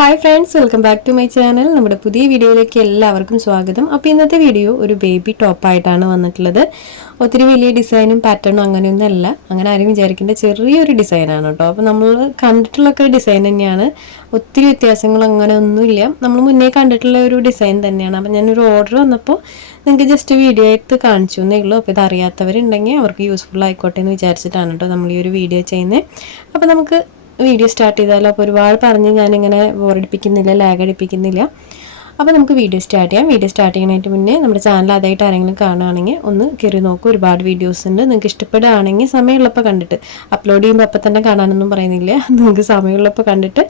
Hi friends welcome back to my channel നമ്മുടെ പുതിയ വീഡിയോയിലേക്ക് എല്ലാവർക്കും സ്വാഗതം. അപ്പോൾ ഇന്നത്തെ വീഡിയോ ഒരു ബേബി ടോപ്പായിട്ടാണ് വന്നിട്ടുള്ളത്. ഒത്തിരി വലിയ ഡിസൈനും പാറ്റേണും അങ്ങനെയൊന്നും അല്ല. അങ്ങനെ ആരും വിചാരിക്കേണ്ട ചെറിയൊരു ഡിസൈനാണ് കേട്ടോ. അപ്പോൾ നമ്മൾ കണ്ടിട്ടുള്ളൊക്കെ ഡിസൈൻ തന്നെയാണ്. ഒത്തിരി വ്യത്യാസങ്ങൾ അങ്ങനെ ഒന്നുമില്ല. നമ്മൾ മുന്നേ കണ്ടിട്ടുള്ള ഒരു ഡിസൈൻ തന്നെയാണ്. അപ്പോൾ ഞാനൊരു ഓർഡർ വന്നപ്പോൾ നിങ്ങൾക്ക് ജസ്റ്റ് വീഡിയോ ആയിട്ട് കാണിച്ചു എന്നേ ഉള്ളൂ. അപ്പോൾ ഇത് അറിയാത്തവരുണ്ടെങ്കിൽ അവർക്ക് യൂസ്ഫുൾ ആയിക്കോട്ടെ എന്ന് വിചാരിച്ചിട്ടാണ് കേട്ടോ നമ്മൾ ഈ ഒരു വീഡിയോ ചെയ്യുന്നത് അപ്പോൾ നമുക്ക് വീഡിയോ സ്റ്റാർട്ട് ചെയ്താലോ? അപ്പോൾ ഒരുപാട് പറഞ്ഞ് ഞാനിങ്ങനെ ബോറടിപ്പിക്കുന്നില്ല ലാഗ് അടിപ്പിക്കുന്നില്ല. അപ്പോൾ നമുക്ക് വീഡിയോ സ്റ്റാർട്ട് ചെയ്യാം. വീഡിയോ സ്റ്റാർട്ട് ചെയ്യുന്നതിന് മുന്നേ നമ്മുടെ ചാനൽ അതായിട്ട് ആരെങ്കിലും കാണുകയാണെങ്കിൽ ഒന്ന് കയറി നോക്കൂ. ഒരുപാട് വീഡിയോസ് ഉണ്ട്. നിങ്ങൾക്ക് ഇഷ്ടപ്പെടുകയാണെങ്കിൽ സമയമുള്ളപ്പോൾ കണ്ടിട്ട് അപ്ലോഡ് ചെയ്യുമ്പോൾ അപ്പം തന്നെ കാണാനൊന്നും പറയുന്നില്ല. നിങ്ങൾക്ക് സമയമുള്ളപ്പോൾ കണ്ടിട്ട്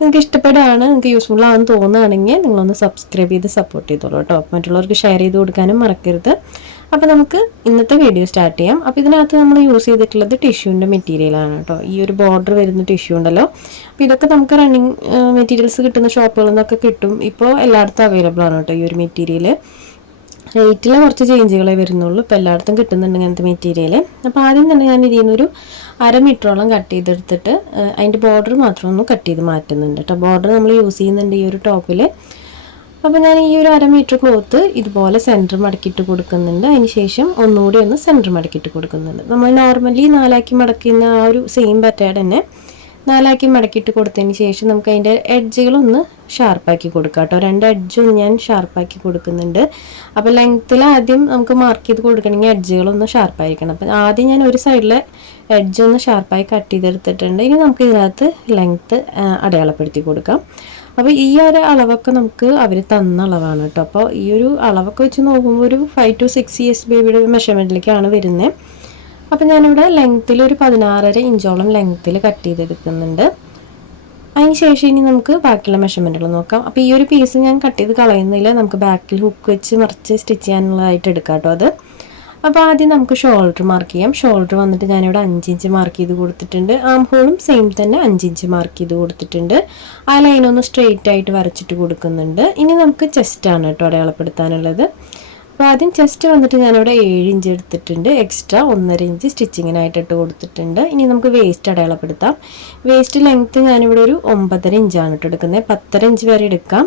നിങ്ങൾക്ക് ഇഷ്ടപ്പെടുകയാണ് നിങ്ങൾക്ക് യൂസ്ഫുൾ ആണെന്ന് തോന്നുകയാണെങ്കിൽ നിങ്ങളൊന്ന് സബ്സ്ക്രൈബ് ചെയ്ത് സപ്പോർട്ട് ചെയ്തോളൂ കേട്ടോ. മറ്റുള്ളവർക്ക് ഷെയർ ചെയ്ത് കൊടുക്കാനും മറക്കരുത്. അപ്പോൾ നമുക്ക് ഇന്നത്തെ വീഡിയോ സ്റ്റാർട്ട് ചെയ്യാം. അപ്പോൾ ഇതിനകത്ത് നമ്മൾ യൂസ് ചെയ്തിട്ടുള്ളത് ടിഷ്യൂവിന്റെ മെറ്റീരിയലാണ് കേട്ടോ. ഈ ഒരു ബോർഡർ വരുന്ന ടിഷ്യൂ ഉണ്ടല്ലോ. അപ്പോൾ ഇതൊക്കെ നമുക്ക് റണ്ണിങ് മെറ്റീരിയൽസ് കിട്ടുന്ന ഷോപ്പുകളിൽ നിന്നൊക്കെ കിട്ടും. ഇപ്പോൾ എല്ലായിടത്തും അവൈലബിൾ ആണ് കേട്ടോ ഈ ഒരു മെറ്റീരിയൽ റേറ്റിൽ കുറച്ച് ചേഞ്ചുകളെ വരുന്നുള്ളൂ. ഇപ്പോൾ എല്ലായിടത്തും കിട്ടുന്നുണ്ട് ഇങ്ങനത്തെ മെറ്റീരിയൽ അപ്പോൾ ആദ്യം തന്നെ ഞാൻ ഇതിൽ നിന്നൊരു അര മീറ്ററോളം കട്ട് ചെയ്തെടുത്തിട്ട് അതിന്റെ ബോർഡർ മാത്രം ഒന്ന് കട്ട് ചെയ്ത് മാറ്റുന്നുണ്ട് കേട്ടോ. ബോർഡർ നമ്മൾ യൂസ് ചെയ്യുന്നുണ്ട് ഈ ഒരു ടോപ്പിൽ അപ്പോൾ ഞാൻ ഈ ഒരു അര മീറ്റർ ക്ലോത്ത് ഇതുപോലെ സെന്റർ മടക്കിയിട്ട് കൊടുക്കുന്നുണ്ട്. അതിന് ശേഷം ഒന്നുകൂടി ഒന്ന് സെന്റർ മടക്കിയിട്ട് കൊടുക്കുന്നുണ്ട്. നമ്മൾ നോർമലി നാലാക്കി മടക്കുന്ന ആ ഒരു സെയിം പാറ്റേൺ തന്നെ നാലാക്കി മടക്കിയിട്ട് കൊടുത്തതിന് ശേഷം നമുക്ക് അതിന്റെ എഡ്ജുകളൊന്ന് ഷാർപ്പാക്കി കൊടുക്കാം കേട്ടോ. രണ്ട് എഡ്ജും ഞാൻ ഷാർപ്പാക്കി കൊടുക്കുന്നുണ്ട്. അപ്പോൾ ലെങ്ത്തിൽ ആദ്യം നമുക്ക് മാർക്ക് ചെയ്ത് കൊടുക്കണമെങ്കിൽ എഡ്ജുകളൊന്ന് ഷാർപ്പായിരിക്കണം അപ്പം ആദ്യം ഞാൻ ഒരു സൈഡിലെ എഡ്ജ് ഒന്ന് ഷാർപ്പായി കട്ട് ചെയ്തെടുത്തിട്ടുണ്ട്. ഇനി നമുക്ക് ഇതിനകത്ത് ലെങ്ത്ത് അടയാളപ്പെടുത്തി കൊടുക്കാം. അപ്പോൾ ഈ ഒരു അളവൊക്കെ നമുക്ക് അവർ തന്ന അളവാണ് കേട്ടോ. അപ്പോൾ ഈ ഒരു അളവൊക്കെ വെച്ച് നോക്കുമ്പോൾ ഒരു ഫൈവ് ടു സിക്സ് ഇയേഴ്സ് ബേബിയുടെ മെഷർമെന്റിലേക്കാണ് വരുന്നത് അപ്പോൾ ഞാനിവിടെ ലെങ്ത്തിൽ ഒരു പതിനാറര ഇഞ്ചോളം ലെങ്ത്തിൽ കട്ട് ചെയ്തെടുക്കുന്നുണ്ട്. അതിന് ശേഷം ഇനി നമുക്ക് ബാക്കിയുള്ള മെഷർമെന്റുകൾ നോക്കാം. അപ്പോൾ ഈ ഒരു പീസ് ഞാൻ കട്ട് ചെയ്ത് കളയുന്നില്ല നമുക്ക് ബാക്കിൽ ഹുക്ക് വെച്ച് മറിച്ച് സ്റ്റിച്ച് ചെയ്യാനുള്ളതായിട്ട് എടുക്കാം കേട്ടോ അത്. അപ്പോൾ ആദ്യം നമുക്ക് ഷോൾഡർ മാർക്ക് ചെയ്യാം. ഷോൾഡർ വന്നിട്ട് ഞാനിവിടെ അഞ്ചിഞ്ച് മാർക്ക് ചെയ്ത് കൊടുത്തിട്ടുണ്ട്. ആം ഹോളും സെയിം തന്നെ അഞ്ചിഞ്ച് മാർക്ക് ചെയ്ത് കൊടുത്തിട്ടുണ്ട്. ആ ലൈനൊന്ന് സ്ട്രെയിറ്റ് ആയിട്ട് വരച്ചിട്ട് കൊടുക്കുന്നുണ്ട്. ഇനി നമുക്ക് ചെസ്റ്റാണ് കേട്ടോ അടയാളപ്പെടുത്താനുള്ളത്. അപ്പോൾ ആദ്യം ചെസ്റ്റ് വന്നിട്ട് ഞാനിവിടെ ഏഴ് ഇഞ്ച് എടുത്തിട്ടുണ്ട്. എക്സ്ട്രാ ഒന്നര ഇഞ്ച് സ്റ്റിച്ചിങ്ങിനായിട്ട് ഇട്ട് കൊടുത്തിട്ടുണ്ട്. ഇനി നമുക്ക് വേസ്റ്റ് അടയാളപ്പെടുത്താം. വേസ്റ്റ് ലെങ്ത്ത് ഞാനിവിടെ ഒരു ഒമ്പതര ഇഞ്ചാണ് ഇട്ട് എടുക്കുന്നത്. പത്തര ഇഞ്ച് വരെ എടുക്കാം.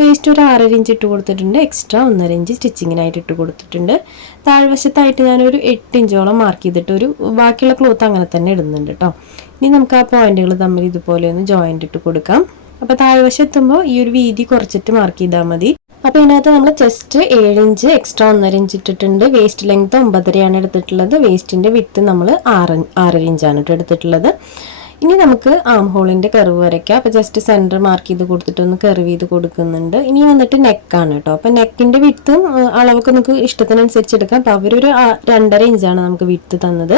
വേസ്റ്റ് ഒരു ആറര ഇഞ്ച് ഇട്ട് കൊടുത്തിട്ടുണ്ട്. എക്സ്ട്രാ ഒന്നര ഇഞ്ച് സ്റ്റിച്ചിങ്ങിനായിട്ട് ഇട്ട് കൊടുത്തിട്ടുണ്ട്. താഴ്വശത്തായിട്ട് ഞാനൊരു എട്ട് ഇഞ്ചോളം മാർക്ക് ചെയ്തിട്ട് ഒരു ബാക്കിയുള്ള ക്ലോത്ത് അങ്ങനെ തന്നെ ഇടുന്നുണ്ട് കേട്ടോ ഇനി നമുക്ക് ആ പോയിന്റുകൾ തമ്മിൽ ഇതുപോലെ ഒന്ന് ജോയിന്റ് ഇട്ട് കൊടുക്കാം. അപ്പോൾ താഴ്വശം എത്തുമ്പോൾ ഈ ഒരു വീതി കുറച്ചിട്ട് മാർക്ക് ചെയ്താൽ മതി. അപ്പോൾ ഇതിനകത്ത് നമ്മൾ ചെസ്റ്റ് ഏഴ് ഇഞ്ച് എക്സ്ട്രാ ഒന്നര ഇഞ്ച് ഇട്ടിട്ടുണ്ട്. വേസ്റ്റ് ലെങ്ത് ഒമ്പതരയാണ് എടുത്തിട്ടുള്ളത്. വേസ്റ്റിന്റെ വിട്ട് നമ്മൾ ആറ് ആറര ഇഞ്ചാണ് കേട്ടോ എടുത്തിട്ടുള്ളത്. ഇനി നമുക്ക് ആം ഹോളിന്റെ കർവ് വരയ്ക്കാം. അപ്പോൾ ജസ്റ്റ് സെന്റർ മാർക്ക് ചെയ്ത് കൊടുത്തിട്ട് ഒന്ന് കർവ് ചെയ്ത് കൊടുക്കുന്നുണ്ട്. ഇനി വന്നിട്ട് നെക്കാണ് കേട്ടോ അപ്പോൾ നെക്കിന്റെ വിട്ടും അളവൊക്കെ നമുക്ക് ഇഷ്ടത്തിനനുസരിച്ച് എടുക്കാം. അപ്പോൾ അവരൊരു രണ്ടര ഇഞ്ചാണ് നമുക്ക് വിട്ട് തന്നത്.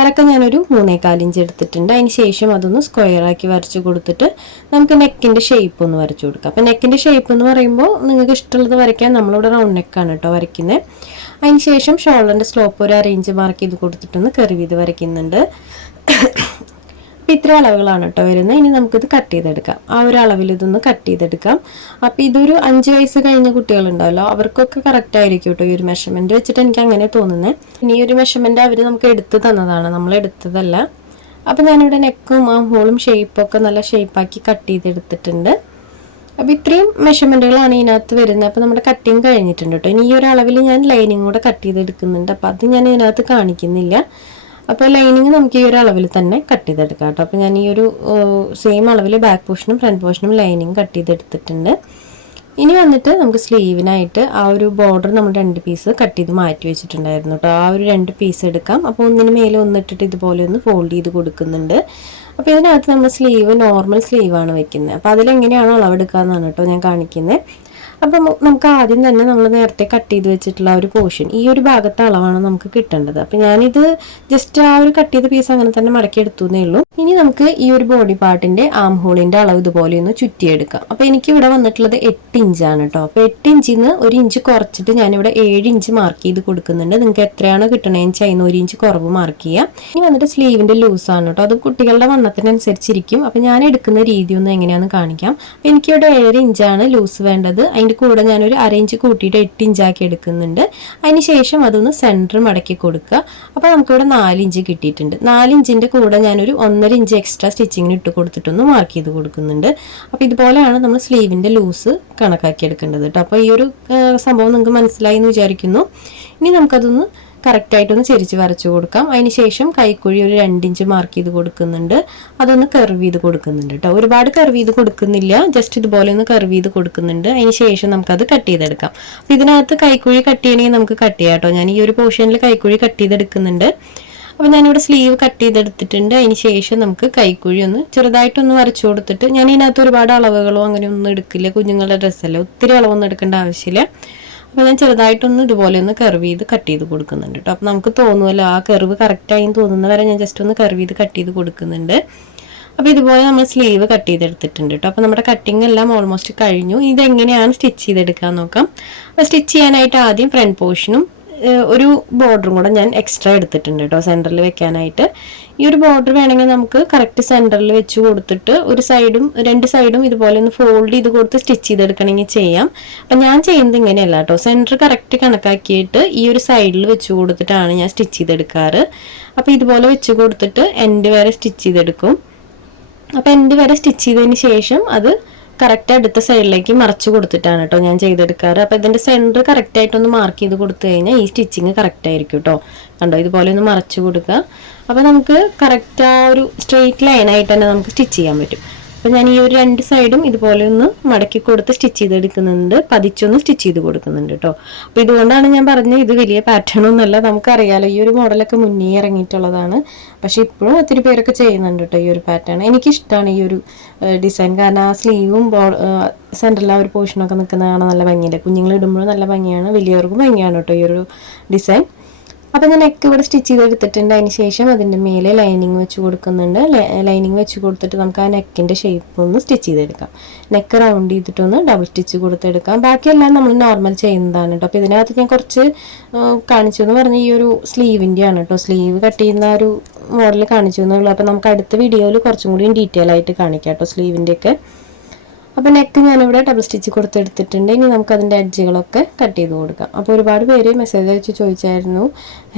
ഇറക്കം ഞാനൊരു മൂന്നേകാൽ ഇഞ്ച് എടുത്തിട്ടുണ്ട്. അതിന് ശേഷം അതൊന്ന് സ്ക്വയറാക്കി വരച്ച് കൊടുത്തിട്ട് നമുക്ക് നെക്കിന്റെ ഷേപ്പ് ഒന്ന് വരച്ചു കൊടുക്കാം. അപ്പോൾ നെക്കിന്റെ ഷേപ്പ് എന്ന് പറയുമ്പോൾ നിങ്ങൾക്ക് ഇഷ്ടമുള്ളത് വരയ്ക്കാൻ നമ്മളിവിടെ റൗണ്ട് നെക്കാണ് കേട്ടോ വരയ്ക്കുന്നത് അതിന് ശേഷം ഷോൾഡറിന്റെ സ്ലോപ്പ് ഒരു അറേഞ്ച് മാർക്ക് ചെയ്ത് കൊടുത്തിട്ടൊന്ന് കർവ് ചെയ്ത് വരയ്ക്കുന്നുണ്ട്. അപ്പം ഇത്ര അളവുകളാണ് കേട്ടോ വരുന്നത്. ഇനി നമുക്കിത് കട്ട് ചെയ്തെടുക്കാം. ആ ഒരു അളവിൽ ഇതൊന്ന് കട്ട് ചെയ്തെടുക്കാം. അപ്പം ഇതൊരു അഞ്ച് വയസ്സ് കഴിഞ്ഞ കുട്ടികളുണ്ടാവല്ലോ അവർക്കൊക്കെ കറക്റ്റ് ആയിരിക്കും കേട്ടോ ഈ ഒരു മെഷർമെന്റ് വെച്ചിട്ട് എനിക്ക് അങ്ങനെ തോന്നുന്നത് ഇനി ഒരു മെഷർമെന്റ് അവർ നമുക്ക് എടുത്ത് തന്നതാണ്. നമ്മൾ എടുത്തതല്ല. അപ്പം ഞാനിവിടെ നെക്കും ആ ഹോളും ഷേപ്പൊക്കെ നല്ല ഷേപ്പാക്കി കട്ട് ചെയ്തെടുത്തിട്ടുണ്ട്. അപ്പോൾ ഇത്രയും മെഷർമെന്റുകളാണ് ഇതിനകത്ത് വരുന്നത്. അപ്പോൾ നമ്മുടെ കട്ടിങ് കഴിഞ്ഞിട്ടുണ്ട് കേട്ടോ. ഇനി ഈ ഒരു അളവിൽ ഞാൻ ലൈനിങ് കൂടെ കട്ട് ചെയ്തെടുക്കുന്നുണ്ട്. അപ്പോൾ അത് ഞാൻ ഇതിനകത്ത് കാണിക്കുന്നില്ല. അപ്പോൾ ലൈനിങ് നമുക്ക് ഈ ഒരു അളവിൽ തന്നെ കട്ട് ചെയ്തെടുക്കാം കേട്ടോ. അപ്പോൾ ഞാൻ ഈ ഒരു സെയിം അളവിൽ ബാക്ക് പോർഷനും ഫ്രണ്ട് പോർഷനും ലൈനിങ് കട്ട് ചെയ്തെടുത്തിട്ടുണ്ട്. ഇനി വന്നിട്ട് നമുക്ക് സ്ലീവിനായിട്ട് ആ ഒരു ബോർഡർ നമ്മൾ രണ്ട് പീസ് കട്ട് ചെയ്ത് മാറ്റി വെച്ചിട്ടുണ്ടായിരുന്നു കേട്ടോ. ആ ഒരു രണ്ട് പീസ് എടുക്കാം. അപ്പോൾ ഒന്നിന് മേലെ ഒന്നിട്ടിട്ട് ഇതുപോലെ ഒന്ന് ഫോൾഡ് ചെയ്ത് കൊടുക്കുന്നുണ്ട്. അപ്പോൾ ഇതിനകത്ത് നമ്മൾ സ്ലീവ് നോർമൽ സ്ലീവാണ് വെക്കുന്നത്. അപ്പോൾ അതിലെങ്ങനെയാണോ അളവെടുക്കുക എന്നാണ് കേട്ടോ ഞാൻ കാണിക്കുന്നത് അപ്പം നമുക്ക് ആദ്യം തന്നെ നമ്മൾ നേരത്തെ കട്ട് ചെയ്ത് വെച്ചിട്ടുള്ള ഒരു പോർഷൻ ഈ ഒരു ഭാഗത്തെ അളവാണ് നമുക്ക് കിട്ടേണ്ടത്. അപ്പം ഞാനിത് ജസ്റ്റ് ആ ഒരു കട്ട് ചെയ്ത പീസ് അങ്ങനെ തന്നെ മടക്കി എടുത്തു എന്നേ ഉള്ളൂ. ഇനി നമുക്ക് ഈ ഒരു ബോഡി പാർട്ടിന്റെ ആം ഹോളിന്റെ അളവ് ഇതുപോലെ ഒന്ന് ചുറ്റിയെടുക്കാം. അപ്പം എനിക്ക് ഇവിടെ വന്നിട്ടുള്ളത് എട്ട് ഇഞ്ചാണ് കേട്ടോ അപ്പോൾ എട്ട് ഇഞ്ചിൽ നിന്ന് ഒരു ഇഞ്ച് കുറച്ചിട്ട് ഞാനിവിടെ ഏഴ് ഇഞ്ച് മാർക്ക് ചെയ്ത് കൊടുക്കുന്നുണ്ട്. നിങ്ങൾക്ക് എത്രയാണ് കിട്ടണേന്ന് അതിന് ഒരു ഇഞ്ച് കുറവ് മാർക്ക് ചെയ്യാം. ഇനി വന്നിട്ട് സ്ലീവിന്റെ ലൂസാണ് കേട്ടോ അത് കുട്ടികളുടെ വണ്ണത്തിനനുസരിച്ചിരിക്കും. അപ്പം ഞാൻ എടുക്കുന്ന രീതി ഒന്ന് എങ്ങനെയാണെന്ന് കാണിക്കാം. അപ്പം എനിക്കിവിടെ ഏഴര ഇഞ്ചാണ് ലൂസ് വേണ്ടത്. അതിന് ഇതിന്റെ കൂടെ ഞാനൊരു അരയിഞ്ച് കൂട്ടിയിട്ട് എട്ട് ഇഞ്ചാക്കി എടുക്കുന്നുണ്ട്. അതിന് ശേഷം അതൊന്ന് സെന്റർ മടക്കി കൊടുക്കുക. അപ്പോൾ നമുക്കിവിടെ നാലിഞ്ച് കിട്ടിയിട്ടുണ്ട്. നാലിഞ്ചിന്റെ കൂടെ ഞാനൊരു ഒന്നര ഇഞ്ച് എക്സ്ട്രാ സ്റ്റിച്ചിങ്ങിന് ഇട്ട് കൊടുത്തിട്ടൊന്ന് മാർക്ക് ചെയ്ത് കൊടുക്കുന്നുണ്ട്. അപ്പോൾ ഇതുപോലെയാണ് നമ്മൾ സ്ലീവിന്റെ ലൂസ് കണക്കാക്കി എടുക്കേണ്ടത് കേട്ടോ. അപ്പോൾ ഈ ഒരു സംഭവം നിങ്ങൾക്ക് മനസ്സിലായി എന്ന് വിചാരിക്കുന്നു. ഇനി നമുക്കതൊന്ന് കറക്റ്റായിട്ടൊന്ന് ചെരിച്ച് വരച്ചു കൊടുക്കാം. അതിന് ശേഷം കൈക്കുഴി ഒരു രണ്ടിഞ്ച് മാർക്ക് ചെയ്ത് കൊടുക്കുന്നുണ്ട്. അതൊന്ന് കർവ് ചെയ്ത് കൊടുക്കുന്നുണ്ട് കേട്ടോ ഒരുപാട് കർവ് ചെയ്ത് കൊടുക്കുന്നില്ല. ജസ്റ്റ് ഇതുപോലെ ഒന്ന് കർവ് ചെയ്ത് കൊടുക്കുന്നുണ്ട്. അതിന് ശേഷം നമുക്കത് കട്ട് ചെയ്തെടുക്കാം. അപ്പം ഇതിനകത്ത് കൈക്കുഴി കട്ട് ചെയ്യണമെങ്കിൽ നമുക്ക് കട്ട് ചെയ്യാം കേട്ടോ ഞാൻ ഈ ഒരു പോർഷനിൽ കൈക്കുഴി കട്ട് ചെയ്തെടുക്കുന്നുണ്ട്. അപ്പോൾ ഞാനിവിടെ സ്ലീവ് കട്ട് ചെയ്തെടുത്തിട്ടുണ്ട്. അതിന് ശേഷം നമുക്ക് കൈക്കുഴി ഒന്ന് ചെറുതായിട്ടൊന്ന് വരച്ചു കൊടുത്തിട്ട് ഞാൻ ഇതിനകത്ത് ഒരുപാട് അളവുകളോ അങ്ങനെ ഒന്നും എടുക്കില്ല. കുഞ്ഞുങ്ങളുടെ ഡ്രസ്സല്ലേ ഒത്തിരി അളവൊന്നും എടുക്കേണ്ട ആവശ്യമില്ല. അപ്പോൾ ഞാൻ ചെറുതായിട്ടൊന്ന് ഇതുപോലെ ഒന്ന് കർവ് ചെയ്ത് കട്ട് ചെയ്ത് കൊടുക്കുന്നുണ്ട് കേട്ടോ അപ്പോൾ നമുക്ക് തോന്നുമല്ലോ ആ കർവ് കറക്റ്റായി തോന്നുന്ന വരെ ഞാൻ ജസ്റ്റ് ഒന്ന് കർവ് ചെയ്ത് കട്ട് ചെയ്ത് കൊടുക്കുന്നുണ്ട്. അപ്പോൾ ഇതുപോലെ നമ്മൾ സ്ലീവ് കട്ട് ചെയ്തെടുത്തിട്ടുണ്ട് കേട്ടോ അപ്പോൾ നമ്മുടെ കട്ടിങ് എല്ലാം ഓൾമോസ്റ്റ് കഴിഞ്ഞു. ഇതെങ്ങനെയാണ് സ്റ്റിച്ച് ചെയ്തെടുക്കാൻ നോക്കാം. അപ്പോൾ സ്റ്റിച്ച് ചെയ്യാനായിട്ട് ആദ്യം ഫ്രണ്ട് പോർഷനും ഒരു ബോർഡറും കൂടെ ഞാൻ എക്സ്ട്രാ എടുത്തിട്ടുണ്ട് കേട്ടോ സെന്ററിൽ വെക്കാനായിട്ട്. ഈ ഒരു ബോർഡർ വേണമെങ്കിൽ നമുക്ക് കറക്റ്റ് സെന്ററിൽ വെച്ച് കൊടുത്തിട്ട് ഒരു സൈഡും രണ്ട് സൈഡും ഇതുപോലെ ഒന്ന് ഫോൾഡ് ചെയ്ത് കൊടുത്ത് സ്റ്റിച്ച് ചെയ്തെടുക്കണമെങ്കിൽ ചെയ്യാം. അപ്പം ഞാൻ ചെയ്യുന്നത് ഇങ്ങനെയല്ല കേട്ടോ സെന്റർ കറക്റ്റ് കണക്കാക്കിയിട്ട് ഈ ഒരു സൈഡിൽ വെച്ച് കൊടുത്തിട്ടാണ് ഞാൻ സ്റ്റിച്ച് ചെയ്തെടുക്കാറ്. അപ്പോൾ ഇതുപോലെ വെച്ച് കൊടുത്തിട്ട് എൻഡ് വരെ സ്റ്റിച്ച് ചെയ്തെടുക്കും. അപ്പോൾ എൻഡ് വരെ സ്റ്റിച്ച് ചെയ്തതിന് ശേഷം അത് കറക്റ്റ് അടുത്ത സൈഡിലേക്ക് മറച്ചു കൊടുത്തിട്ടാണ് കേട്ടോ ഞാൻ ചെയ്തെടുക്കാറ്. അപ്പോൾ ഇതിന്റെ സെന്റർ കറക്റ്റ് ആയിട്ടൊന്ന് മാർക്ക് ചെയ്ത് കൊടുത്തു കഴിഞ്ഞാൽ ഈ സ്റ്റിച്ചിങ് കറക്റ്റ് ആയിരിക്കും കേട്ടോ കണ്ടോ? ഇതുപോലെ ഒന്ന് മറച്ചു കൊടുക്കുക. അപ്പോൾ നമുക്ക് കറക്റ്റ് ആ ഒരു സ്ട്രെയിറ്റ് ലൈനായിട്ട് തന്നെ നമുക്ക് സ്റ്റിച്ച് ചെയ്യാൻ പറ്റും. അപ്പോൾ ഞാൻ ഈ ഒരു രണ്ട് സൈഡും ഇതുപോലെ ഒന്ന് മടക്കി കൊടുത്ത് സ്റ്റിച്ച് ചെയ്തെടുക്കുന്നുണ്ട്. പതിച്ചൊന്ന് സ്റ്റിച്ച് ചെയ്ത് കൊടുക്കുന്നുണ്ട് കേട്ടോ അപ്പോൾ ഇതുകൊണ്ടാണ് ഞാൻ പറഞ്ഞത് ഇത് വലിയ പാറ്റേൺ ഒന്നുമല്ല. നമുക്കറിയാലോ ഈ ഒരു മോഡലൊക്കെ മുന്നേ ഇറങ്ങിയിട്ടുള്ളതാണ്. പക്ഷേ ഇപ്പോഴും ഒത്തിരി പേരൊക്കെ ചെയ്യുന്നുണ്ട് കേട്ടോ ഈ ഒരു പാറ്റേൺ എനിക്കിഷ്ടമാണ് ഈ ഒരു ഡിസൈൻ കാരണം ആ സ്ലീവും സെന്ററിൽ ആ ഒരു പോർഷനൊക്കെ നിൽക്കുന്നതാണ് നല്ല ഭംഗിയുണ്ട്. കുഞ്ഞുങ്ങൾ ഇടുമ്പോഴും നല്ല ഭംഗിയാണ് വലിയവർക്കും ഭംഗിയാണ് കേട്ടോ ഈ ഒരു ഡിസൈൻ അപ്പം ഞാൻ നെക്ക് ഇവിടെ സ്റ്റിച്ച് ചെയ്തെടുത്തിട്ടുണ്ട്. അതിന് ശേഷം അതിന്റെ മേലെ ലൈനിങ് വെച്ച് കൊടുക്കുന്നുണ്ട്. ലൈനിങ് വെച്ച് കൊടുത്തിട്ട് നമുക്ക് ആ നെക്കിന്റെ ഷേപ്പ് ഒന്ന് സ്റ്റിച്ച് ചെയ്തെടുക്കാം. നെക്ക് റൗണ്ട് ചെയ്തിട്ടൊന്ന് ഡബിൾ സ്റ്റിച്ച് കൊടുത്തെടുക്കാം. ബാക്കിയെല്ലാം നമ്മൾ നോർമൽ ചെയ്യുന്നതാണ് കേട്ടോ അപ്പോൾ ഇതിനകത്ത് ഞാൻ കുറച്ച് കാണിച്ചു എന്ന് പറഞ്ഞ ഈ ഒരു സ്ലീവിന്റെ ആണ് കേട്ടോ സ്ലീവ് കട്ട് ചെയ്യുന്ന ഒരു മോഡൽ കാണിച്ചു എന്നുള്ളൂ അപ്പോൾ നമുക്ക് അടുത്ത വീഡിയോയിൽ കുറച്ചും കൂടി ഡീറ്റെയിൽ ആയിട്ട് കാണിക്കാം കേട്ടോ സ്ലീവിന്റെയൊക്കെ അപ്പോൾ നെക്ക് ഞാനിവിടെ ഡബിൾ സ്റ്റിച്ച് കൊടുത്തെടുത്തിട്ടുണ്ട്. ഇനി നമുക്ക് അതിന്റെ അഡ്ജുകളൊക്കെ കട്ട് ചെയ്ത് കൊടുക്കാം. അപ്പോൾ ഒരുപാട് പേര് മെസ്സേജ് അയച്ച് ചോദിച്ചായിരുന്നു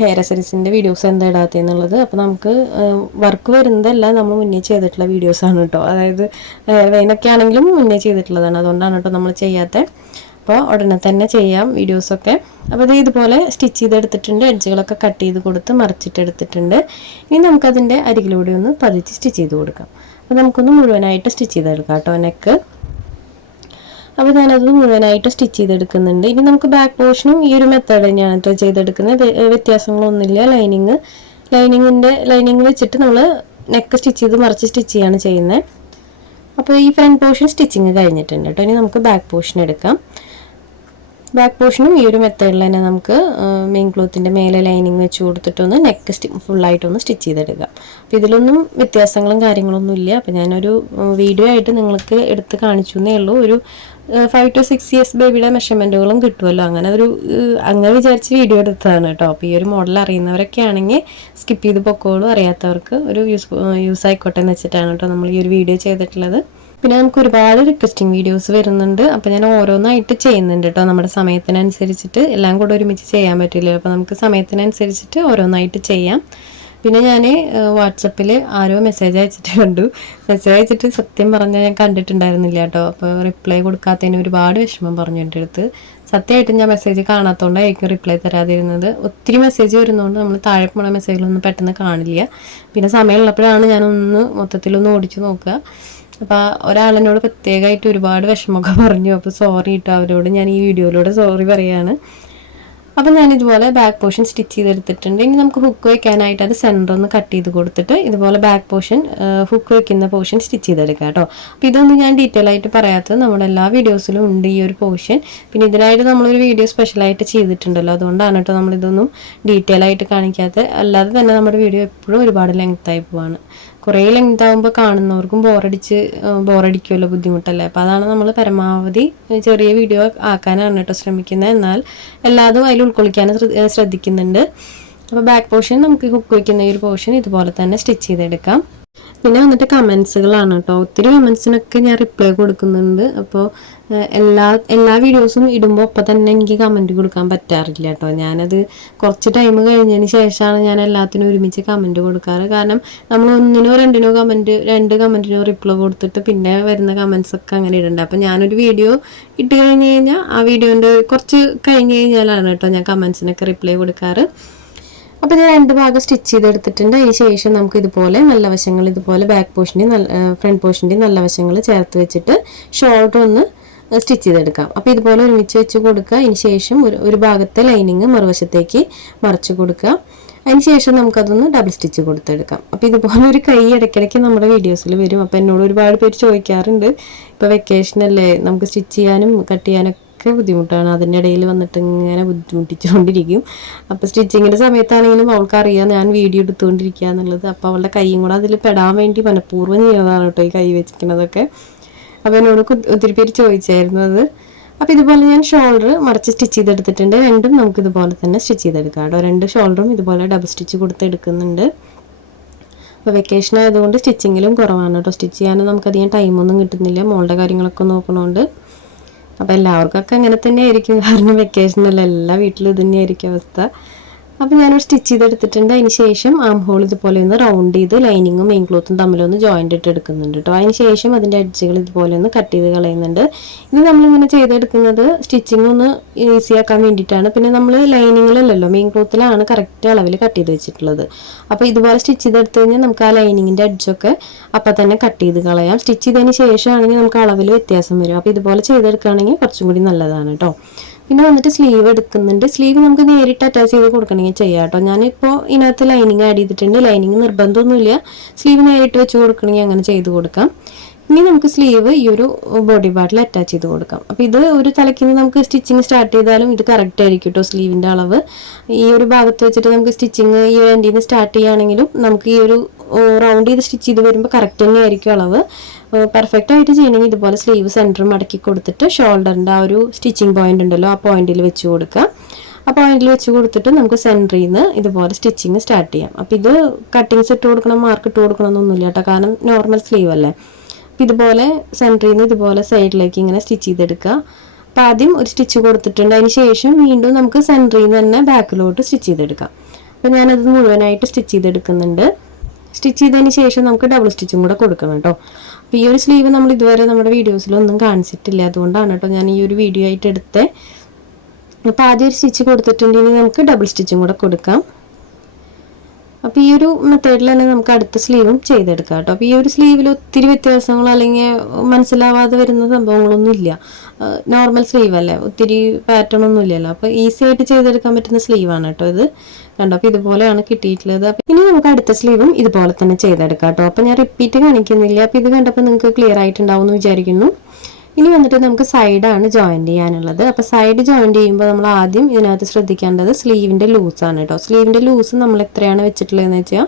ഹെയർ അസരീസിന്റെ വീഡിയോസ് എന്താ ഇടാത്തതെന്നുള്ളത്. അപ്പോൾ നമുക്ക് വർക്ക് വരുന്നതല്ല നമ്മൾ മുന്നേ ചെയ്തിട്ടുള്ള വീഡിയോസാണ് കേട്ടോ അതായത് വെയിനൊക്കെ ആണെങ്കിലും മുന്നേ ചെയ്തിട്ടുള്ളതാണ്. അതുകൊണ്ടാണ് കേട്ടോ നമ്മൾ ചെയ്യാത്ത. അപ്പോൾ ഉടനെ തന്നെ ചെയ്യാം വീഡിയോസൊക്കെ അപ്പോൾ ഇത് ഇതുപോലെ സ്റ്റിച്ച് ചെയ്തെടുത്തിട്ടുണ്ട്. എഡ്ജുകളൊക്കെ കട്ട് ചെയ്ത് കൊടുത്ത് മറിച്ചിട്ടെടുത്തിട്ടുണ്ട്. ഇനി നമുക്കതിന്റെ അരികിലൂടെ ഒന്ന് പതിച്ച് സ്റ്റിച്ച് ചെയ്ത് കൊടുക്കാം. അപ്പോൾ നമുക്കൊന്ന് മുഴുവനായിട്ട് സ്റ്റിച്ച് ചെയ്തെടുക്കാം കേട്ടോ നെക്ക് അപ്പോൾ ഞാനത് മുഴുവനായിട്ട് സ്റ്റിച്ച് ചെയ്തെടുക്കുന്നുണ്ട്. ഇനി നമുക്ക് ബാക്ക് പോർഷനും ഈ ഒരു മെത്തേഡ് തന്നെയാണ് കേട്ടോ ചെയ്തെടുക്കുന്നത്. വ്യത്യാസങ്ങളൊന്നുമില്ല. ലൈനിങ് ലൈനിങ്ങിന്റെ ലൈനിങ് വെച്ചിട്ട് നമ്മൾ നെക്ക് സ്റ്റിച്ച് ചെയ്ത് മറിച്ച് സ്റ്റിച്ച് ചെയ്യാണ് ചെയ്യുന്നത്. അപ്പോൾ ഈ ഫ്രണ്ട് പോർഷൻ സ്റ്റിച്ചിങ് കഴിഞ്ഞിട്ടുണ്ട് കേട്ടോ ഇനി നമുക്ക് ബാക്ക് പോർഷൻ എടുക്കാം. ബാക്ക് പോർഷനും ഈ ഒരു മെത്തേഡിൽ തന്നെ നമുക്ക് മെയിൻ ക്ലോത്തിന്റെ മേലെ ലൈനിങ് വെച്ച് കൊടുത്തിട്ടൊന്ന് നെക്ക് സ്റ്റി ഫുള്ളായിട്ടൊന്ന് സ്റ്റിച്ച് ചെയ്തെടുക്കുക അപ്പോൾ ഇതിലൊന്നും വ്യത്യാസങ്ങളും കാര്യങ്ങളൊന്നും ഇല്ല. അപ്പോൾ ഞാനൊരു വീഡിയോ ആയിട്ട് നിങ്ങൾക്ക് എടുത്ത് കാണിച്ചു എന്നേ ഉള്ളൂ. ഒരു ഫൈവ് ടു സിക്സ് ഇയേഴ്സ് ബേബിയുടെ മെഷർമെന്റുകളും കിട്ടുമല്ലോ അങ്ങനെ ഒരു അങ്ങനെ വിചാരിച്ച് വീഡിയോ എടുത്തതാണ് കേട്ടോ. അപ്പോൾ ഈ ഒരു മോഡൽ അറിയുന്നവരൊക്കെ ആണെങ്കിൽ സ്കിപ്പ് ചെയ്ത് പൊക്കോളും. അറിയാത്തവർക്ക് ഒരു യൂസ് യൂസ് ആയിക്കോട്ടെ എന്ന് വെച്ചിട്ടാണ് കേട്ടോ നമ്മൾ ഈ ഒരു വീഡിയോ ചെയ്തിട്ടുള്ളത്. പിന്നെ നമുക്ക് ഒരുപാട് റിക്വസ്റ്റിംഗ് വീഡിയോസ് വരുന്നുണ്ട്. അപ്പോൾ ഞാൻ ഓരോന്നായിട്ട് ചെയ്യുന്നുണ്ട് കേട്ടോ നമ്മുടെ സമയത്തിനനുസരിച്ചിട്ട് എല്ലാം കൂടെ ഒരുമിച്ച് ചെയ്യാൻ പറ്റില്ല അപ്പോൾ നമുക്ക് സമയത്തിനനുസരിച്ചിട്ട് ഓരോന്നായിട്ട് ചെയ്യാം. പിന്നെ ഞാൻ വാട്സപ്പിൽ ആരോ മെസ്സേജ് അയച്ചിട്ട് കണ്ടു. മെസ്സേജ് അയച്ചിട്ട് സത്യം പറഞ്ഞാൽ ഞാൻ കണ്ടിട്ടുണ്ടായിരുന്നില്ല കേട്ടോ അപ്പോൾ റിപ്ലൈ കൊടുക്കാത്തതിന് ഒരുപാട് വിഷമം പറഞ്ഞു എന്റെ അടുത്ത്. സത്യമായിട്ടും ഞാൻ മെസ്സേജ് കാണാത്തതുകൊണ്ടായിരിക്കും റിപ്ലൈ തരാതിരുന്നത്. ഒത്തിരി മെസ്സേജ് വരുന്നതുകൊണ്ട് നമ്മൾ താഴെ പോണ മെസ്സേജുകളൊന്നും പെട്ടെന്ന് കാണില്ല. പിന്നെ സമയമുള്ളപ്പോഴാണ് ഞാനൊന്ന് മൊത്തത്തിലൊന്ന് ഓടിച്ചു നോക്കുക. അപ്പോൾ ഒരാളെന്നോട് പ്രത്യേകമായിട്ട് ഒരുപാട് വിഷമമൊക്കെ പറഞ്ഞു. അപ്പോൾ സോറി കേട്ടോ അവരോട്. ഞാൻ ഈ വീഡിയോയിലൂടെ സോറി പറയാണ്. അപ്പം ഞാൻ ഇതുപോലെ ബാക്ക് പോർഷൻ സ്റ്റിച്ച് ചെയ്തെടുത്തിട്ടുണ്ട്. ഇനി നമുക്ക് ഹുക്ക് വെക്കാനായിട്ട് അത് സെന്റർ ഒന്ന് കട്ട് ചെയ്ത് കൊടുത്തിട്ട് ഇതുപോലെ ബാക്ക് പോർഷൻ ഹുക്ക് വെക്കുന്ന പോർഷൻ സ്റ്റിച്ച് ചെയ്തെടുക്കാം കേട്ടോ. അപ്പം ഇതൊന്നും ഞാൻ ഡീറ്റെയിൽ ആയിട്ട് പറയാത്തത് നമ്മുടെ എല്ലാ വീഡിയോസിലും ഉണ്ട് ഈ ഒരു പോർഷൻ പിന്നെ ഇതിനായിട്ട് നമ്മളൊരു വീഡിയോ സ്പെഷ്യലായിട്ട് ചെയ്തിട്ടുണ്ടല്ലോ. അതുകൊണ്ടാണ് കേട്ടോ നമ്മളിതൊന്നും ഡീറ്റെയിൽ ആയിട്ട് കാണിക്കാത്തത്. അല്ലാതെ തന്നെ നമ്മുടെ വീഡിയോ എപ്പോഴും ഒരുപാട് ലെങ്ത്തായി പോവാണ്. കുറേ ലെങ്ത് ആകുമ്പോൾ കാണുന്നവർക്കും ബോറടിച്ച് ബോറടിക്കുമല്ലോ ബുദ്ധിമുട്ടല്ലേ? അപ്പോൾ അതാണ് നമ്മൾ പരമാവധി ചെറിയ വീഡിയോ ആക്കാനാണ് കേട്ടോ ശ്രമിക്കുന്നത് എന്നാൽ എല്ലാതും അതിൽ ഉൾക്കൊള്ളിക്കാൻ ശ്രദ്ധിക്കുന്നുണ്ട്. അപ്പോൾ ബാക്ക് പോർഷൻ നമുക്ക് ഹുക്ക് വയ്ക്കുന്ന ഈ ഒരു പോർഷൻ ഇതുപോലെ തന്നെ സ്റ്റിച്ച് ചെയ്തെടുക്കാം. പിന്നെ വന്നിട്ട് കമൻസുകളാണ് കേട്ടോ ഒത്തിരി കമൻസിനൊക്കെ ഞാൻ റിപ്ലൈ കൊടുക്കുന്നുണ്ട്. അപ്പോൾ എല്ലാ എല്ലാ വീഡിയോസും ഇടുമ്പോൾ ഒപ്പം തന്നെ എനിക്ക് കമന്റ് കൊടുക്കാൻ പറ്റാറില്ല കേട്ടോ ഞാനത് കുറച്ച് ടൈം കഴിഞ്ഞതിന് ശേഷമാണ് ഞാൻ എല്ലാത്തിനും ഒരുമിച്ച് കമന്റ് കൊടുക്കാറ്. കാരണം നമ്മൾ ഒന്നിനോ രണ്ടിനോ കമന്റ് രണ്ട് കമന്റിനോ റിപ്ലൈ കൊടുത്തിട്ട് പിന്നെ വരുന്ന കമൻസൊക്കെ അങ്ങനെ ഇടണ്ട. അപ്പോൾ ഞാനൊരു വീഡിയോ ഇട്ട് കഴിഞ്ഞ് കഴിഞ്ഞാൽ ആ വീഡിയോന്റെ കുറച്ച് കഴിഞ്ഞ് കഴിഞ്ഞാലാണ് കേട്ടോ ഞാൻ കമൻസിനൊക്കെ റിപ്ലൈ കൊടുക്കാറ്. അപ്പോൾ ഞാൻ രണ്ട് ഭാഗം സ്റ്റിച്ച് ചെയ്തെടുത്തിട്ടുണ്ട്. അതിന് ശേഷം നമുക്ക് ഇതുപോലെ നല്ല വശങ്ങൾ ഇതുപോലെ ബാക്ക് പോർഷന്റെയും നല്ല ഫ്രണ്ട് പോർഷന്റെയും നല്ല വശങ്ങൾ ചേർത്ത് വെച്ചിട്ട് ഷോൾഡർ ഒന്ന് സ്റ്റിച്ച് ചെയ്തെടുക്കാം. അപ്പോൾ ഇതുപോലെ ഒരുമിച്ച് വെച്ച് കൊടുക്കുക. അതിന് ശേഷം ഒരു ഒരു ഭാഗത്തെ ലൈനിങ് മറുവശത്തേക്ക് മറിച്ച് കൊടുക്കുക. അതിന് ശേഷം നമുക്കതൊന്ന് ഡബിൾ സ്റ്റിച്ച് കൊടുത്തെടുക്കാം. അപ്പോൾ ഇതുപോലെ ഒരു കൈ ഇടയ്ക്കിടയ്ക്ക് നമ്മുടെ വീഡിയോസിൽ വരും. അപ്പോൾ എന്നോട് ഒരുപാട് പേര് ചോദിക്കാറുണ്ട്. ഇപ്പോൾ വെക്കേഷനല്ലേ നമുക്ക് സ്റ്റിച്ച് ചെയ്യാനും കട്ട് ചെയ്യാനൊക്കെ ഒക്കെ ബുദ്ധിമുട്ടാണ്. അതിന്റെ ഇടയിൽ വന്നിട്ട് ഇങ്ങനെ ബുദ്ധിമുട്ടിച്ചുകൊണ്ടിരിക്കും അപ്പോൾ സ്റ്റിച്ചിങ്ങിന്റെ സമയത്താണെങ്കിലും അവൾക്ക് അറിയാം ഞാൻ വീഡിയോ എടുത്തുകൊണ്ടിരിക്കുക എന്നുള്ളത്. അപ്പോൾ അവളുടെ കൈയും കൂടെ അതിൽ പെടാൻ വേണ്ടി മനഃപൂർവം ചെയ്യുന്നതാണ് കേട്ടോ ഈ കൈ വെച്ചിരിക്കുന്നതൊക്കെ. അപ്പോൾ എന്നോട് ഒത്തിരി പേര് ചോദിച്ചായിരുന്നു അത്. അപ്പോൾ ഇതുപോലെ ഞാൻ ഷോൾഡർ മറിച്ച് സ്റ്റിച്ച് ചെയ്തെടുത്തിട്ടുണ്ട്. രണ്ടും നമുക്ക് ഇതുപോലെ തന്നെ സ്റ്റിച്ച് ചെയ്തെടുക്കാം കേട്ടോ. രണ്ട് ഷോൾഡറും ഇതുപോലെ ഡബിൾ സ്റ്റിച്ച് കൊടുത്ത് എടുക്കുന്നുണ്ട്. അപ്പോൾ വെക്കേഷൻ ആയതുകൊണ്ട് സ്റ്റിച്ചിങ്ങിലും കുറവാണ് കേട്ടോ. സ്റ്റിച്ച് ചെയ്യാനും നമുക്കധികം ടൈമൊന്നും കിട്ടുന്നില്ല. മോളുടെ കാര്യങ്ങളൊക്കെ നോക്കണോണ്ട്. അപ്പോൾ എല്ലാവർക്കൊക്കെ അങ്ങനെ തന്നെ ആയിരിക്കും കാരണം വെക്കേഷനല്ല എല്ലാ വീട്ടിലും ഇത് അവസ്ഥ. അപ്പോൾ ഞാനൊരു സ്റ്റിച്ച് ചെയ്തെടുത്തിട്ടുണ്ട്. അതിന് ശേഷം ആം ഹോൾ ഇതുപോലെ ഒന്ന് റൗണ്ട് ചെയ്ത് ലൈനിങ്ങും മെയിൻ ക്ലോത്തും തമ്മിലൊന്ന് ജോയിന്റ് ഇട്ട് എടുക്കുന്നുണ്ട് കേട്ടോ അതിന് ശേഷം അതിന്റെ അഡ്ജുകൾ ഇതുപോലെ ഒന്ന് കട്ട് ചെയ്ത് കളയുന്നുണ്ട്. ഇത് നമ്മളിങ്ങനെ ചെയ്തെടുക്കുന്നത് സ്റ്റിച്ചിങ് ഒന്ന് ഈസി ആക്കാൻ വേണ്ടിയിട്ടാണ്. പിന്നെ നമ്മൾ ലൈനിങ്ങിലല്ലല്ലോ മെയിൻ ക്ലോത്തിലാണ് കറക്റ്റ് അളവിൽ കട്ട് ചെയ്ത് വെച്ചിട്ടുള്ളത്. അപ്പോൾ ഇതുപോലെ സ്റ്റിച്ച് ചെയ്തെടുത്ത് കഴിഞ്ഞാൽ നമുക്ക് ആ ലൈനിങ്ങിന്റെ അഡ്ജൊക്കെ അപ്പം തന്നെ കട്ട് ചെയ്ത് കളയാം. സ്റ്റിച്ച് ചെയ്തതിന് ശേഷമാണെങ്കിൽ നമുക്ക് അളവിൽ വ്യത്യാസം വരും. അപ്പോൾ ഇതുപോലെ ചെയ്തെടുക്കുകയാണെങ്കിൽ കുറച്ചും കൂടി നല്ലതാണ് കേട്ടോ പിന്നെ വന്നിട്ട് സ്ലീവ് എടുക്കുന്നുണ്ട്. സ്ലീവ് നമുക്ക് നേരിട്ട് അറ്റാച്ച് ചെയ്ത് കൊടുക്കണമെങ്കിൽ ചെയ്യാം കേട്ടോ ഞാനിപ്പോൾ ഇതിനകത്ത് ലൈനിങ് ആഡ് ചെയ്തിട്ടുണ്ട്. ലൈനിങ് നിർബന്ധമൊന്നുമില്ല. സ്ലീവ് നേരിട്ട് വെച്ച് കൊടുക്കണമെങ്കിൽ അങ്ങനെ ചെയ്ത് കൊടുക്കാം. ഇനി നമുക്ക് സ്ലീവ് ഈ ഒരു ബോഡി പാർട്ടിൽ അറ്റാച്ച് ചെയ്ത് കൊടുക്കാം. അപ്പോൾ ഇത് ഒരു തലയ്ക്ക് നമുക്ക് സ്റ്റിച്ചിങ് സ്റ്റാർട്ട് ചെയ്താലും ഇത് കറക്റ്റ് ആയിരിക്കും കേട്ടോ സ്ലീവിന്റെ അളവ്. ഈ ഒരു ഭാഗത്ത് വെച്ചിട്ട് നമുക്ക് സ്റ്റിച്ചിങ് ഈ ഒരു എൻഡിൽ നിന്ന് സ്റ്റാർട്ട് ചെയ്യുകയാണെങ്കിലും നമുക്ക് ഈ ഒരു റൗണ്ട് ചെയ്ത് സ്റ്റിച്ച് ചെയ്ത് വരുമ്പോൾ കറക്റ്റ് തന്നെ ആയിരിക്കും അളവ്. പെർഫെക്റ്റ് ആയിട്ട് ചെയ്യണമെങ്കിൽ ഇതുപോലെ സ്ലീവ് സെന്റർ മടക്കി കൊടുത്തിട്ട് ഷോൾഡറിന്റെ ആ ഒരു സ്റ്റിച്ചിങ് പോയിന്റ് ഉണ്ടല്ലോ ആ പോയിന്റിൽ വെച്ച് കൊടുക്കുക. ആ പോയിന്റിൽ വെച്ച് കൊടുത്തിട്ട് നമുക്ക് സെന്ററിൽ നിന്ന് ഇതുപോലെ സ്റ്റിച്ചിങ് സ്റ്റാർട്ട് ചെയ്യാം. അപ്പോൾ ഇത് കട്ടിങ്സ് ഇട്ട് കൊടുക്കണം മാർക്ക് ഇട്ട് കൊടുക്കണം എന്നൊന്നുമില്ല കേട്ടോ കാരണം നോർമൽ സ്ലീവ് അല്ലേ? അപ്പോൾ ഇതുപോലെ സെന്ററിൽ നിന്ന് ഇതുപോലെ സൈഡിലേക്ക് ഇങ്ങനെ സ്റ്റിച്ച് ചെയ്തെടുക്കുക. അപ്പോൾ ആദ്യം ഒരു സ്റ്റിച്ച് കൊടുത്തിട്ടുണ്ട് അതിന് ശേഷം വീണ്ടും നമുക്ക് സെന്ററിൽ നിന്ന് തന്നെ ബാക്കിലോട്ട് സ്റ്റിച്ച് ചെയ്തെടുക്കാം. അപ്പോൾ ഞാനത് മുഴുവനായിട്ട് സ്റ്റിച്ച് ചെയ്തെടുക്കുന്നുണ്ട്. സ്റ്റിച്ച് ചെയ്തതിന് ശേഷം നമുക്ക് ഡബിൾ സ്റ്റിച്ചും കൂടെ കൊടുക്കണം കേട്ടോ. അപ്പോൾ ഈ ഒരു സ്ലീവ് നമ്മൾ ഇതുവരെ നമ്മുടെ വീഡിയോസിലൊന്നും കാണിച്ചിട്ടില്ല. അതുകൊണ്ടാണ് കേട്ടോ ഞാൻ ഈ ഒരു വീഡിയോ ആയിട്ട് എടുത്തത് അപ്പോൾ ആദ്യം ഒരു സ്റ്റിച്ച് കൊടുത്തിട്ടുണ്ടെങ്കിൽ നമുക്ക് ഡബിൾ സ്റ്റിച്ചും കൂടെ കൊടുക്കാം. അപ്പോൾ ഈ ഒരു മെത്തേഡിൽ തന്നെ നമുക്ക് അടുത്ത സ്ലീവും ചെയ്തെടുക്കാം കേട്ടോ. അപ്പോൾ ഈ ഒരു സ്ലീവിൽ ഒത്തിരി വ്യത്യാസങ്ങൾ അല്ലെങ്കിൽ മനസ്സിലാവാതെ വരുന്ന സംഭവങ്ങളൊന്നും ഇല്ല. നോർമൽ സ്ലീവ് അല്ലേ? ഒത്തിരി പാറ്റേൺ ഒന്നും ഇല്ലല്ലോ. അപ്പോൾ ഈസി ആയിട്ട് ചെയ്തെടുക്കാൻ പറ്റുന്ന സ്ലീവാണ് കേട്ടോ ഇത്. കണ്ടോ? അപ്പോൾ ഇതുപോലെയാണ് കിട്ടിയിട്ടുള്ളത്. അപ്പോൾ ഇനി നമുക്ക് അടുത്ത സ്ലീവും ഇതുപോലെ തന്നെ ചെയ്തെടുക്കാം കേട്ടോ. അപ്പോൾ ഞാൻ റിപ്പീറ്റ് കാണിക്കുന്നില്ല. അപ്പോൾ ഇത് കണ്ടപ്പോൾ നിങ്ങൾക്ക് ക്ലിയർ ആയിട്ടുണ്ടാവും എന്ന് വിചാരിക്കുന്നു. ഇനി വന്നിട്ട് നമുക്ക് സൈഡാണ് ജോയിന്റ് ചെയ്യാനുള്ളത്. അപ്പോൾ സൈഡ് ജോയിന്റ് ചെയ്യുമ്പോൾ നമ്മൾ ആദ്യം ഇതിനകത്ത് ശ്രദ്ധിക്കേണ്ടത് സ്ലീവിന്റെ ലൂസാണ് കേട്ടോ സ്ലീവിന്റെ ലൂസ് നമ്മൾ എത്രയാണ് വെച്ചിട്ടുള്ളതെന്ന് വെച്ചാൽ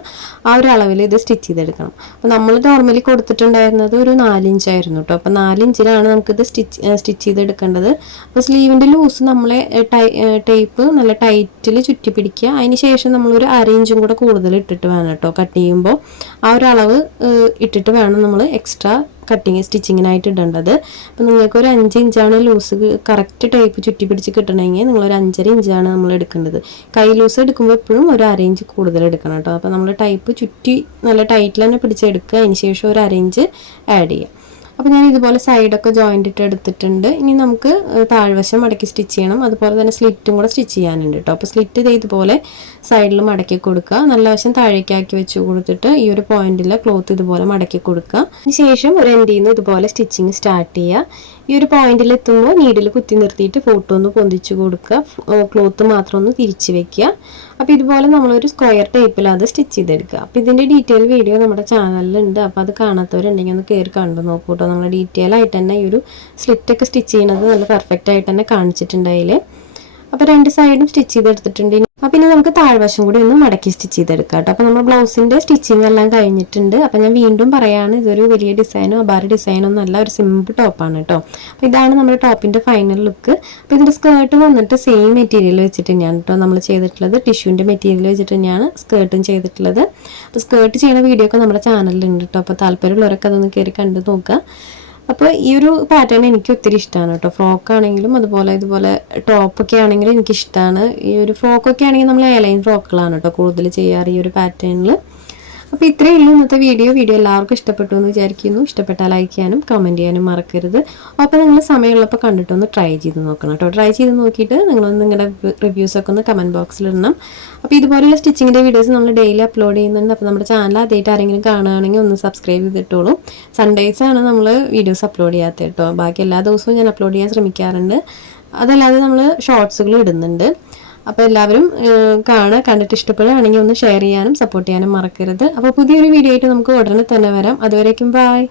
ആ ഒരു അളവിൽ ഇത് സ്റ്റിച്ച് ചെയ്തെടുക്കണം. അപ്പോൾ നമ്മൾ നോർമലി കൊടുത്തിട്ടുണ്ടായിരുന്നത് ഒരു നാലിഞ്ചായിരുന്നു കേട്ടോ അപ്പോൾ നാലിഞ്ചിലാണ് നമുക്കിത് സ്റ്റിച്ച് സ്റ്റിച്ച് ചെയ്തെടുക്കേണ്ടത്. അപ്പോൾ സ്ലീവിന്റെ ലൂസ് നമ്മളെ ടേപ്പ് നല്ല ടൈറ്റിൽ ചുറ്റി പിടിക്കുക അതിന് ശേഷം നമ്മളൊരു അര ഇഞ്ചും കൂടെ കൂടുതൽ ഇട്ടിട്ട് വേണം കേട്ടോ കട്ട് ചെയ്യുമ്പോൾ ആ ഒരു അളവ് ഇട്ടിട്ട് വേണം നമ്മൾ എക്സ്ട്രാ കട്ടിങ് സ്റ്റിച്ചിങ്ങിനായിട്ട് ഇടേണ്ടത്. അപ്പം നിങ്ങൾക്ക് ഒരു അഞ്ച് ഇഞ്ചാണ് ലൂസ് കറക്റ്റ് ടൈപ്പ് ചുറ്റി പിടിച്ച് കിട്ടണമെങ്കിൽ നിങ്ങൾ ഒരു അഞ്ചര ഇഞ്ചാണ് നമ്മൾ എടുക്കേണ്ടത്. കൈ ലൂസ് എടുക്കുമ്പോൾ എപ്പോഴും ഒരു അര ഇഞ്ച് കൂടുതൽ എടുക്കണം കേട്ടോ. അപ്പോൾ നമ്മൾ ടൈപ്പ് ചുറ്റി നല്ല ടൈറ്റിൽ തന്നെ പിടിച്ചെടുക്കുക അതിന് ശേഷം ഒരു അര ഇഞ്ച് ആഡ് ചെയ്യുക അപ്പോൾ ഞാൻ ഇതുപോലെ സൈഡൊക്കെ ജോയിന്റ് ഇട്ട് എടുത്തിട്ടുണ്ട്. ഇനി നമുക്ക് താഴ്വശം മടക്കി സ്റ്റിച്ച് ചെയ്യണം. അതുപോലെ തന്നെ സ്ലിറ്റും കൂടെ സ്റ്റിച്ച് ചെയ്യാനുണ്ട് കേട്ടോ അപ്പോൾ സ്ലിറ്റ് ഇത് ഇതുപോലെ സൈഡിൽ മടക്കി കൊടുക്കുക. നല്ല വശം താഴേക്കാക്കി വെച്ച് കൊടുത്തിട്ട് ഈ ഒരു പോയിന്റിൽ ക്ലോത്ത് ഇതുപോലെ മടക്കി കൊടുക്കുക. ശേഷം ഒരു എൻഡിൽ നിന്ന് ഇതുപോലെ സ്റ്റിച്ചിങ് സ്റ്റാർട്ട് ചെയ്യുക. ഈ ഒരു പോയിന്റിൽ എത്തുമ്പോൾ നീഡിൽ കുത്തി നിർത്തിയിട്ട് ഫോട്ടോ ഒന്ന് പൊന്തിച്ചു കൊടുക്കുക. ക്ലോത്ത് മാത്രം ഒന്ന് തിരിച്ച് വെക്കുക. അപ്പോൾ ഇതുപോലെ നമ്മളൊരു സ്ക്വയർ ടൈപ്പിൽ അത് സ്റ്റിച്ച് ചെയ്തെടുക്കുക. അപ്പോൾ ഇതിന്റെ ഡീറ്റെയിൽ വീഡിയോ നമ്മുടെ ചാനലിലുണ്ട് അപ്പോൾ അത് കാണാത്തവരുണ്ടെങ്കിൽ ഒന്ന് കയറി കണ്ടു നോക്കൂ കേട്ടോ നമ്മൾ ഡീറ്റെയിൽ ആയിട്ട് തന്നെ ഈ ഒരു സ്ലിറ്റൊക്കെ സ്റ്റിച്ച് ചെയ്യുന്നത് നല്ല പെർഫെക്റ്റ് ആയിട്ട് തന്നെ കാണിച്ചിട്ടുണ്ട് അതിൽ അപ്പോൾ രണ്ട് സൈഡും സ്റ്റിച്ച് ചെയ്തെടുത്തിട്ടുണ്ട് അപ്പൊ പിന്നെ നമുക്ക് താഴ്വശം കൂടി ഒന്ന് മടക്കി സ്റ്റിച്ച് ചെയ്തെടുക്കാം കേട്ടോ. അപ്പോൾ നമ്മൾ ബ്ലൗസിന്റെ സ്റ്റിച്ചിങ് എല്ലാം കഴിഞ്ഞിട്ടുണ്ട്. അപ്പോൾ ഞാൻ വീണ്ടും പറയാണ് ഇതൊരു വലിയ ഡിസൈനോ അപാര ഡിസൈനോ ഒന്നല്ല ഒരു സിമ്പിൾ ടോപ്പാണ് കേട്ടോ. അപ്പോൾ ഇതാണ് നമ്മുടെ ടോപ്പിന്റെ ഫൈനൽ ലുക്ക് അപ്പോൾ ഇതിന്റെ സ്കേർട്ട് വന്നിട്ട് സെയിം മെറ്റീരിയൽ വെച്ചിട്ട് തന്നെയാണ് കേട്ടോ നമ്മൾ ചെയ്തിട്ടുള്ളത്. ടിഷ്യൂന്റെ മെറ്റീരിയൽ വെച്ചിട്ട് തന്നെയാണ് സ്കേർട്ടും ചെയ്തിട്ടുള്ളത്. അപ്പോൾ സ്കേർട്ട് ചെയ്യുന്ന വീഡിയോ ഒക്കെ നമ്മുടെ ചാനലിൽ ഉണ്ട് കേട്ടോ. അപ്പോൾ താല്പര്യമുള്ളവരൊക്കെ അതൊന്ന് കയറി കണ്ടു നോക്കുക. അപ്പോൾ ഈ ഒരു പാറ്റേൺ എനിക്ക് ഒത്തിരി ഇഷ്ടമാണ് കേട്ടോ. ഫ്രോക്ക് ആണെങ്കിലും അതുപോലെ ഇതുപോലെ ടോപ്പൊക്കെ ആണെങ്കിലും എനിക്ക് എനിക്കിഷ്ടമാണ് ഈ ഒരു ഫ്രോക്കൊക്കെ ആണെങ്കിൽ നമ്മൾ എയർലൈൻ ഫ്രോക്കുകളാണ് കേട്ടോ കൂടുതൽ ചെയ്യാറ് ഈ ഒരു പാറ്റേണിൽ അപ്പോൾ ഇത്രയേ ഉള്ളൂ ഇന്നത്തെ വീഡിയോ വീഡിയോ എല്ലാവർക്കും ഇഷ്ടപ്പെട്ടു എന്ന് വിചാരിക്കുന്നു. ഇഷ്ടപ്പെട്ടാൽ ലൈക്ക് ചെയ്യാനും കമന്റ് ചെയ്യാനും മറക്കരുത്. അപ്പോൾ നിങ്ങൾ സമയമുള്ളപ്പോൾ കണ്ടിട്ടൊന്ന് ട്രൈ ചെയ്ത് നോക്കണം കേട്ടോ. ട്രൈ ചെയ്ത് നോക്കിയിട്ട് നിങ്ങളൊന്ന് നിങ്ങളുടെ റിവ്യൂസൊക്കെ ഒന്ന് കമന്റ് ബോക്സിൽ ഇടണം. അപ്പോൾ ഇതുപോലെയുള്ള സ്റ്റിച്ചിങ്ങിന്റെ വീഡിയോസ് നമ്മൾ ഡെയിലി അപ്ലോഡ് ചെയ്യുന്നുണ്ട്. അപ്പോൾ നമ്മുടെ ചാനൽ ആദ്യമായിട്ട് ആരെങ്കിലും കാണുകയാണെങ്കിൽ ഒന്ന് സബ്സ്ക്രൈബ് ചെയ്തിട്ടോളൂ. സൺഡേസാണ് നമ്മൾ വീഡിയോസ് അപ്ലോഡ് ചെയ്യാത്ത കേട്ടോ. ബാക്കി എല്ലാ ദിവസവും ഞാൻ അപ്ലോഡ് ചെയ്യാൻ ശ്രമിക്കാറുണ്ട്. അതല്ലാതെ നമ്മൾ ഷോർട്സുകൾ ഇടുന്നുണ്ട്. അപ്പോൾ എല്ലാവരും കാണുക കണ്ടിട്ട് ഇഷ്ടപ്പെടുകയാണെങ്കിൽ ഒന്ന് ഷെയർ ചെയ്യാനും സപ്പോർട്ട് ചെയ്യാനും മറക്കരുത്. അപ്പോൾ പുതിയൊരു വീഡിയോ ആയിട്ട് നമുക്ക് ഉടനെ തന്നെ വരാം. അതുവരേക്കും ബായ്